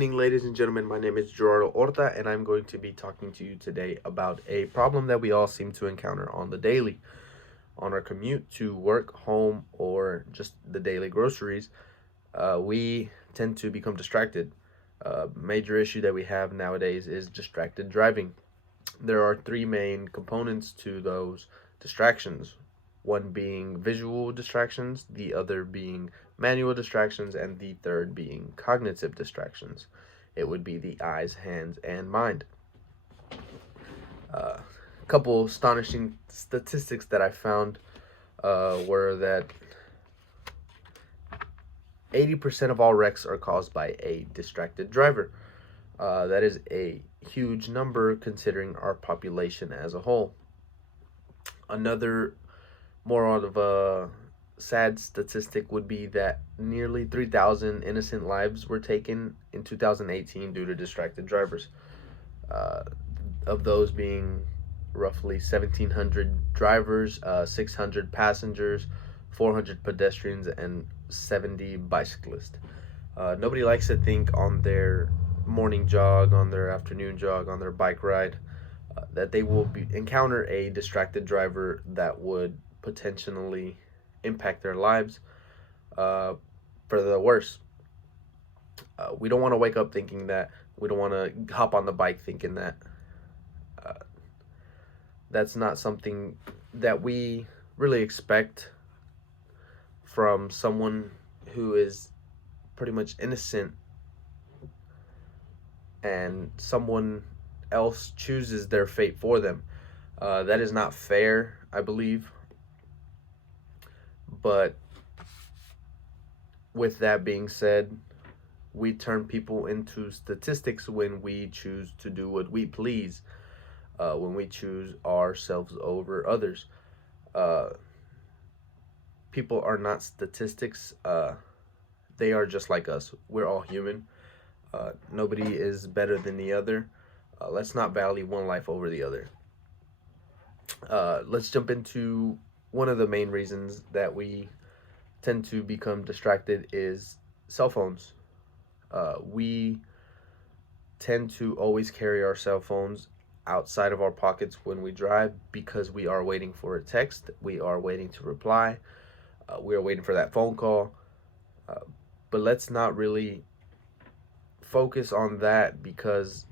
evening, ladies and gentlemen. My name is Gerardo Horta, and I'm going to be talking to you today about a problem that we all seem to encounter on the daily, on our commute to work, home, or just the daily groceries. We tend to become distracted. Major issue that we have nowadays is distracted driving. There are three main components to those distractions, one being visual distractions, the other being manual distractions, and the third being cognitive distractions. It would be the eyes, hands, and mind. A couple astonishing statistics that I found were that 80% of all wrecks are caused by a distracted driver. That is a huge number considering our population as a whole. Another more out of a sad statistic would be that nearly 3,000 innocent lives were taken in 2018 due to distracted drivers. Uh, of those being roughly 1,700 drivers, 600 passengers, 400 pedestrians, and 70 bicyclists. Nobody likes to think on their morning jog, on their afternoon jog, on their bike ride, that they will encounter a distracted driver that would potentially impact their lives uh, for the worse. We don't want to wake up thinking that. We don't want to hop on the bike thinking that. Uh, that's not something that we really expect from someone who is pretty much innocent and someone else chooses their fate for them. That is not fair, I believe. But with that being said, we turn people into statistics when we choose to do what we please, when we choose ourselves over others. Uh, People are not statistics. They are just like us. We're all human. Nobody is better than the other. Let's not value one life over the other. Let's jump into one of the main reasons that we tend to become distracted is cell phones. We tend to always carry our cell phones outside of our pockets when we drive because we are waiting for a text, we are waiting to reply, we are waiting for that phone call. Uh, but let's not really focus on that because,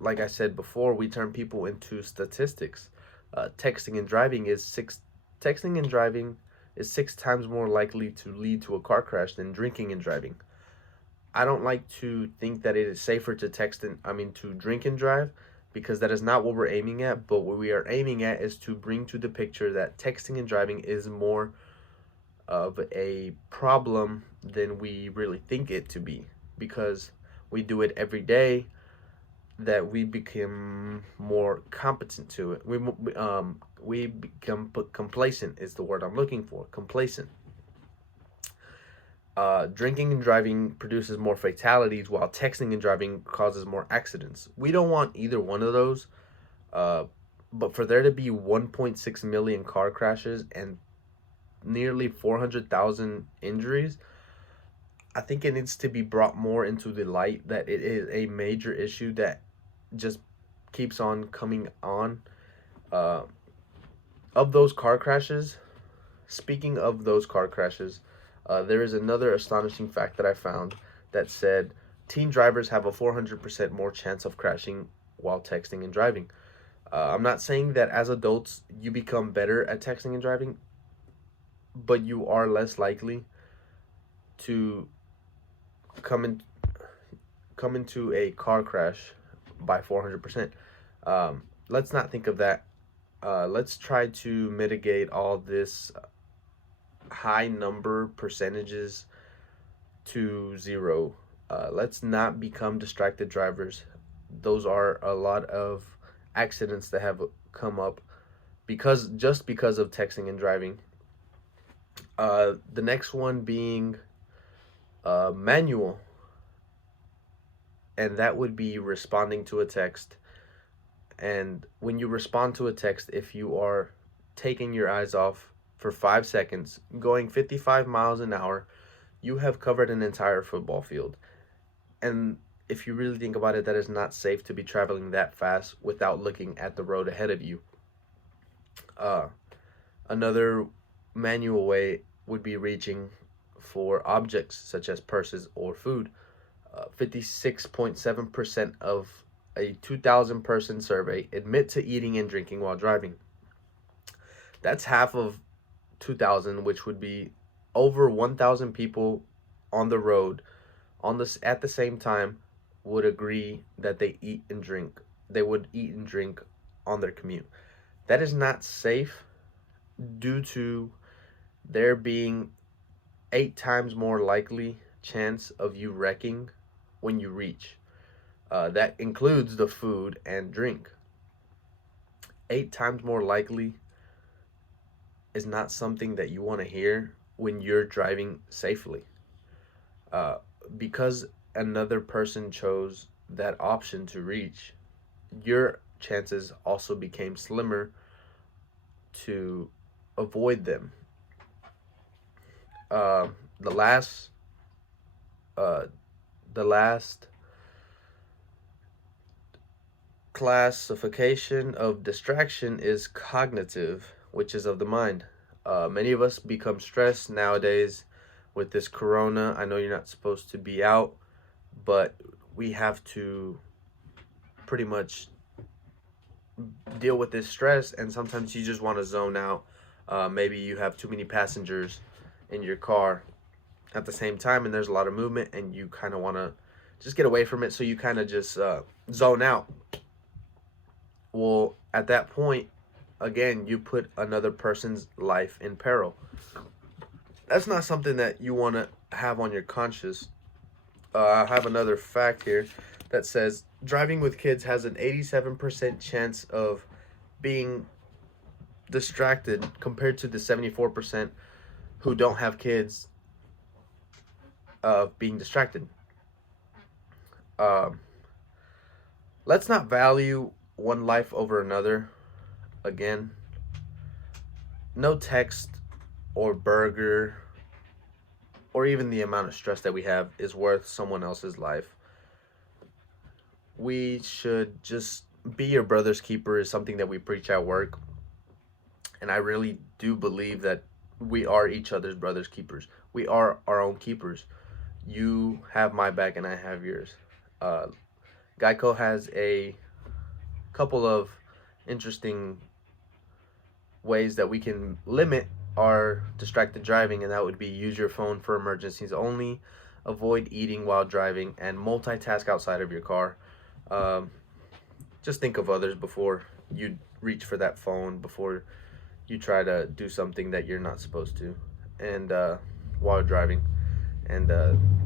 like I said before, we turn people into statistics. Texting and driving is six. Texting and driving is 6 times more likely to lead to a car crash than drinking and driving. I don't like to think that it is safer to to drink and drive because that is not what we're aiming at. But what we are aiming at is to bring to the picture that texting and driving is more of a problem than we really think it to be because we do it every day that we become more competent to it. We become complacent is the word I'm looking for. Complacent. Drinking and driving produces more fatalities, while texting and driving causes more accidents. We don't want either one of those. Uh, but for there to be 1.6 million car crashes and nearly 400,000 injuries, I think it needs to be brought more into the light that it is a major issue that just keeps on coming on. Uh, of those car crashes, speaking of those car crashes, there is another astonishing fact that I found that said teen drivers have a 400% more chance of crashing while texting and driving. I'm not saying that as adults you become better at texting and driving, but you are less likely to come in come into a car crash by 400%. Let's not think of that. Let's try to mitigate all this high number percentages to zero. Let's not become distracted drivers. Those are a lot of accidents that have come up because of texting and driving. The next one being manual, and that would be responding to a text. And when you respond to a text, if you are taking your eyes off for 5 seconds, going 55 miles an hour, you have covered an entire football field. And if you really think about it, that is not safe to be traveling that fast without looking at the road ahead of you. Uh, Another manual way would be reaching for objects such as purses or food. 56.7% of a 2,000 person survey admit to eating and drinking while driving. That's half of 2,000, which would be over 1,000 people on the road on this at the same time would agree that they eat and drink. They would eat and drink on their commute. That is not safe due to there being 8 times more likely chance of you wrecking when you reach. That includes the food and drink. 8 times more likely is not something that you want to hear when you're driving safely. Uh, because another person chose that option to reach, your chances also became slimmer to avoid them. Uh, the last, uh, the last classification of distraction is cognitive, which is of the mind. Many of us become stressed nowadays with this corona. I know you're not supposed to be out, but we have to pretty much deal with this stress, and sometimes you just want to zone out. Maybe you have too many passengers in your car at the same time, and there's a lot of movement, and you kind of want to just get away from it, so you kind of just zone out. Well, at that point, again, you put another person's life in peril. That's not something that you want to have on your conscience. I have another fact here that says driving with kids has an 87% chance of being distracted compared to the 74% who don't have kids of being distracted. Um, let's not value one life over another. Again, no text or burger or even the amount of stress that we have is worth someone else's life. We should just be your brother's keeper is something that we preach at work. And I really do believe that we are each other's brother's keepers. We are our own keepers. You have my back and I have yours. Uh, Geico has a couple of interesting ways that we can limit our distracted driving, and that would be use your phone for emergencies only, avoid eating while driving, and multitask outside of your car. Um, just think of others before you reach for that phone, before you try to do something that you're not supposed to, and while driving. And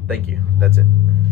thank you. That's it.